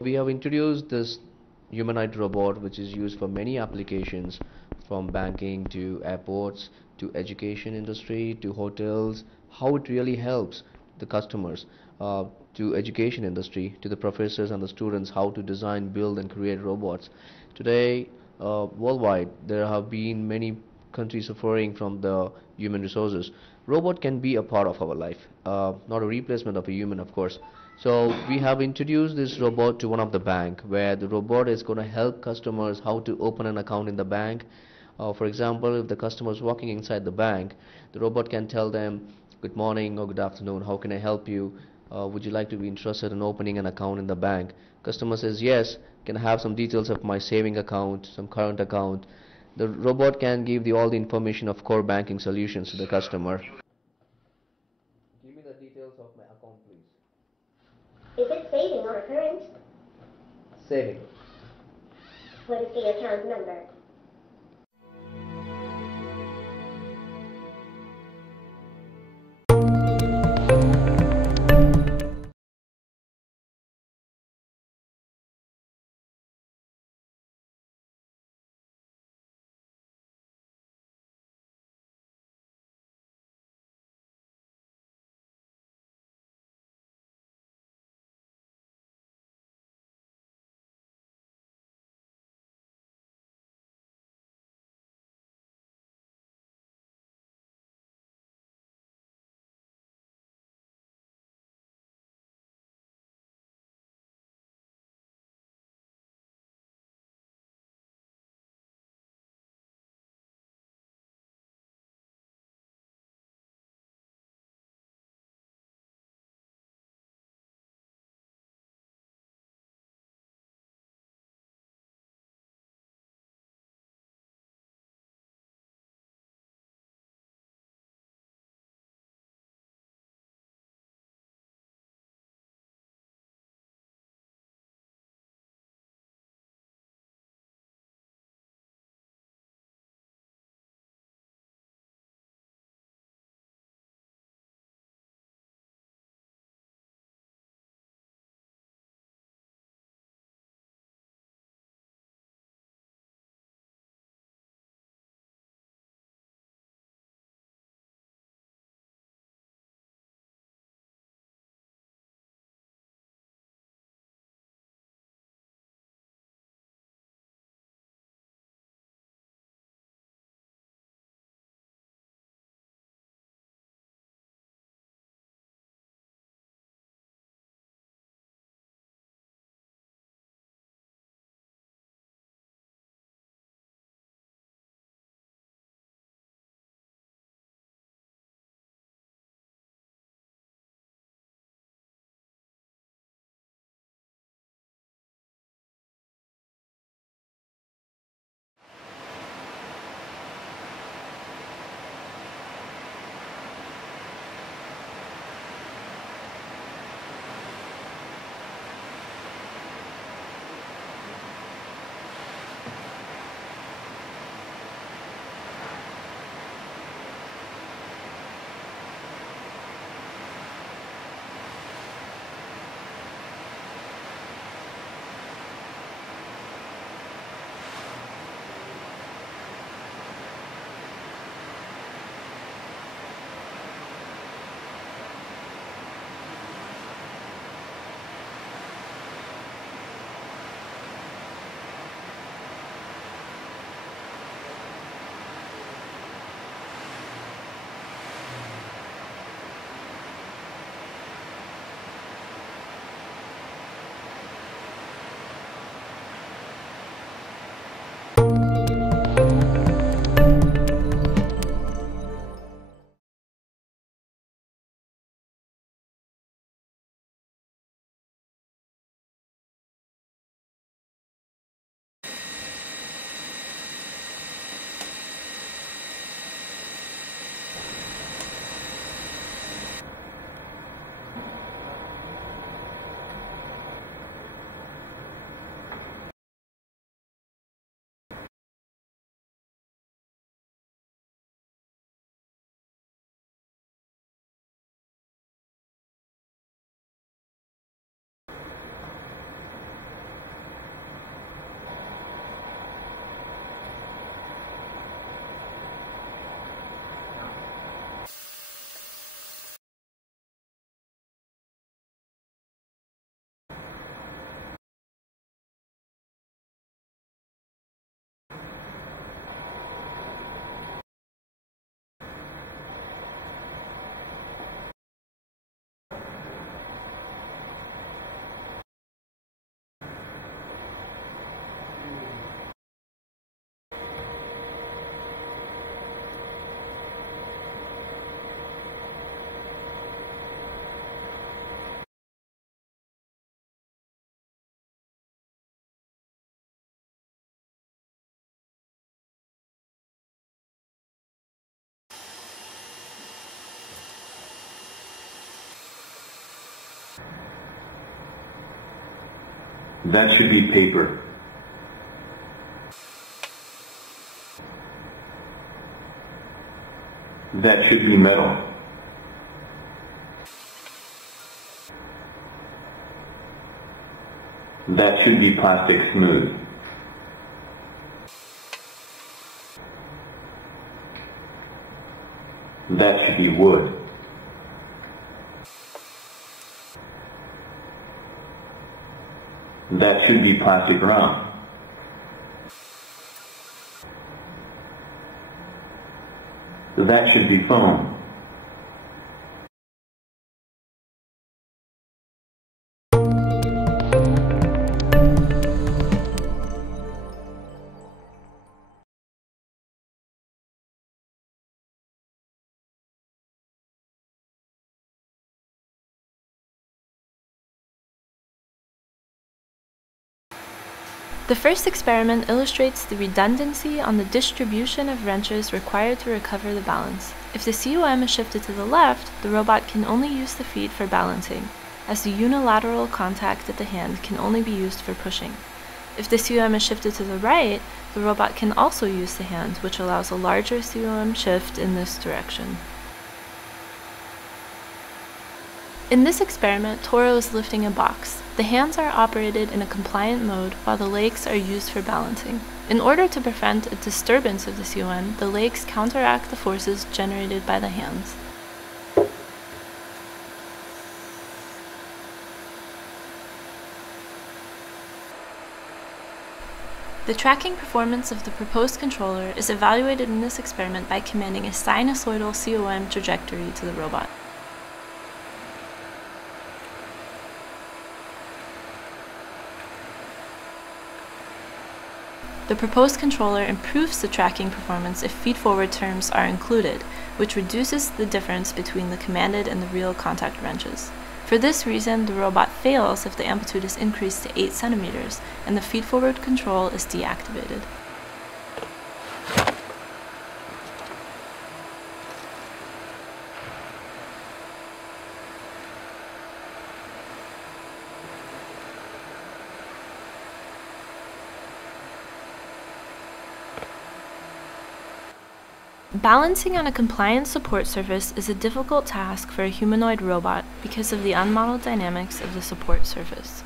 We have introduced this humanoid robot which is used for many applications from banking to airports to education industry to hotels. How it really helps the customers, to education industry, to the professors and the students, how to design, build and create robots. Today, worldwide, there have been many countries suffering from the human resources. Robot can be a part of our life, not a replacement of a human, of course. So we have introduced this robot to one of the bank where the robot is going to help customers how to open an account in the bank. For example, if the customer is walking inside the bank, the robot can tell them, good morning or good afternoon, how can I help you? Would you like to be interested in opening an account in the bank? Customer says yes, can I have some details of my saving account, some current account? The robot can give all the information of core banking solutions to the customer. Give me the details of my account, please. Is it saving or current? Saving. What is the account number? That should be paper. That should be metal. That should be plastic smooth. That should be wood. That should be plastic round. That should be foam. The first experiment illustrates the redundancy on the distribution of wrenches required to recover the balance. If the COM is shifted to the left, the robot can only use the feet for balancing, as the unilateral contact at the hand can only be used for pushing. If the COM is shifted to the right, the robot can also use the hand, which allows a larger COM shift in this direction. In this experiment, Toro is lifting a box. The hands are operated in a compliant mode while the legs are used for balancing. In order to prevent a disturbance of the COM, the legs counteract the forces generated by the hands. The tracking performance of the proposed controller is evaluated in this experiment by commanding a sinusoidal COM trajectory to the robot. The proposed controller improves the tracking performance if feed-forward terms are included, which reduces the difference between the commanded and the real contact wrenches. For this reason, the robot fails if the amplitude is increased to 8 centimeters and the feed-forward control is deactivated. Balancing on a compliant support surface is a difficult task for a humanoid robot because of the unmodeled dynamics of the support surface.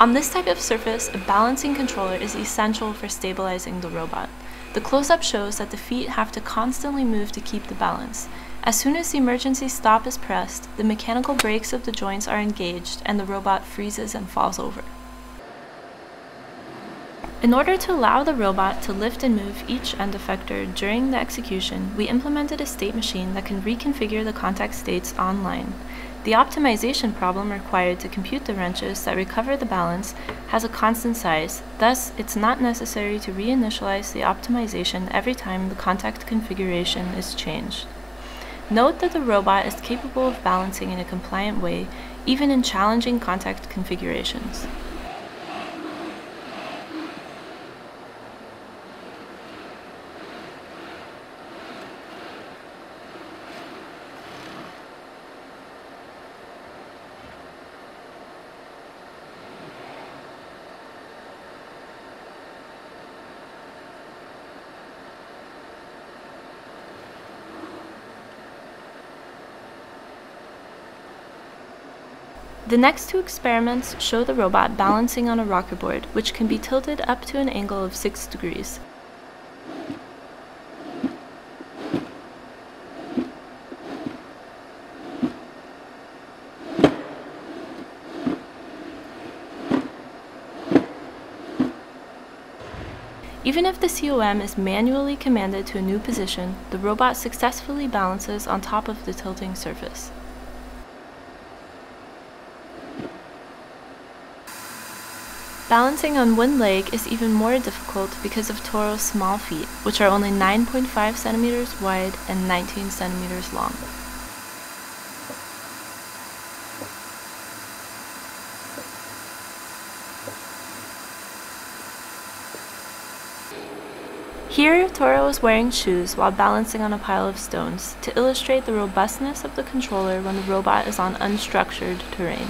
On this type of surface, a balancing controller is essential for stabilizing the robot. The close-up shows that the feet have to constantly move to keep the balance. As soon as the emergency stop is pressed, the mechanical brakes of the joints are engaged and the robot freezes and falls over. In order to allow the robot to lift and move each end effector during the execution, we implemented a state machine that can reconfigure the contact states online. The optimization problem required to compute the wrenches that recover the balance has a constant size, thus it's not necessary to reinitialize the optimization every time the contact configuration is changed. Note that the robot is capable of balancing in a compliant way, even in challenging contact configurations. The next two experiments show the robot balancing on a rocker board, which can be tilted up to an angle of 6 degrees. Even if the COM is manually commanded to a new position, the robot successfully balances on top of the tilting surface. Balancing on one leg is even more difficult because of Toro's small feet, which are only 9.5 centimeters wide and 19 centimeters long. Here, Toro is wearing shoes while balancing on a pile of stones to illustrate the robustness of the controller when the robot is on unstructured terrain.